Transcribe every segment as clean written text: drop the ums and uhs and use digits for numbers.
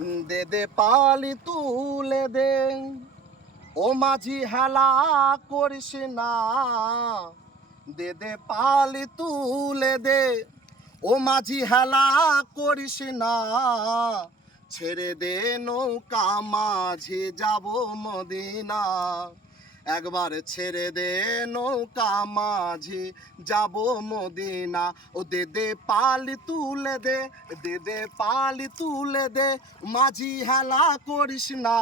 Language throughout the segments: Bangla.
দে দে পালি তুলে দে, ও মাঝি হেলা করিস না। দে দে পালি তুলে দে, ও মাঝি হেলা করিস না। ছেড়ে দে নৌকা মাঝি যাব মদিনা। একবার ছেড়ে দে নৌকা মাঝি যাব মদিনা। ও দে দে পালি তুলে দে, দে দে পালি তুলে দে, মাঝি হেলা করিস না।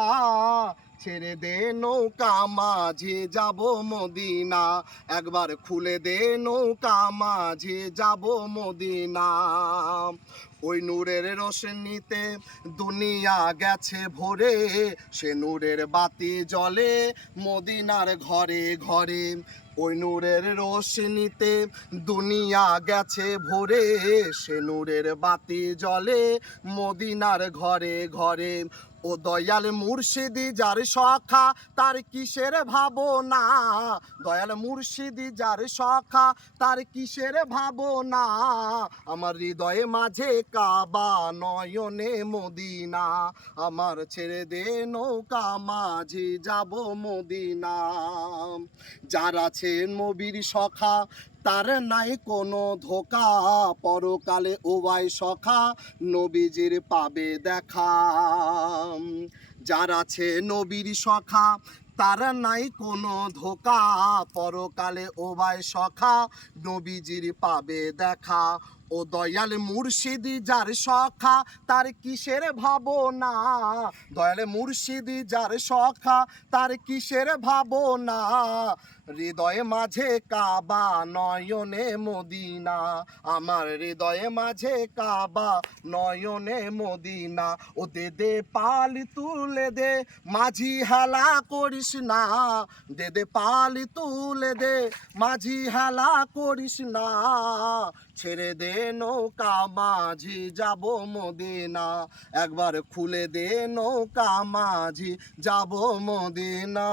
ছেড়ে দে নৌকা মাঝি যাব মদিনা। একবার খুলে দে নৌকা মাঝি যাব মদিনা। ওই নূরের রোশনীতে দুনিয়া গেছে ভরে, সে নূরের বাতি জ্বলে মদিনার ঘরে ঘরে। ওই নূরের রোশনীতে দুনিয়া গেছে ভরে, সে নূরের বাতি জ্বলে মদিনার ঘরে ঘরে। ও দয়াল মুর্শিদি যার সখা, তার কিসের ভাবনা। দয়াল মুর্শিদি যার সখা, তার কিসের ভাবনা। আমার হৃদয়ে মাঝে কাবা, নয়নে মদিনা। আমার ছেড়ে দে নৌকা মাঝি যাব মদিনা। যার আছে নবীর সখা, তার নাই কোনো ধোকা। পরকালে ওবাই সখা, নবীজির পাবে দেখা। যার আছে নবীর সখা, তার নাই কোনো ধোকা। পরকালে ওবাই সখা, নবীজির পাবে দেখা। ও দয়াল মুর্শিদি যার সখা, তার কিসের ভাবনা। দয়াল মুর্শিদি যার সখা, তার কিসের ভাবনা। হৃদয়ে মাঝে কাবা, নয়নে মদিনা। আমার হৃদয়ে মাঝে কাবা, নয়নে মদিনা। ও দে দে পালি তুলে দে, মাঝি হেলা করিস না। দে দে পালি তুলে দে, মাঝি হেলা করিস না। ছেড়ে দে নৌকা মাঝি যাব মদিনা। একবার খুলে দে নৌকা মাঝি যাব মদিনা।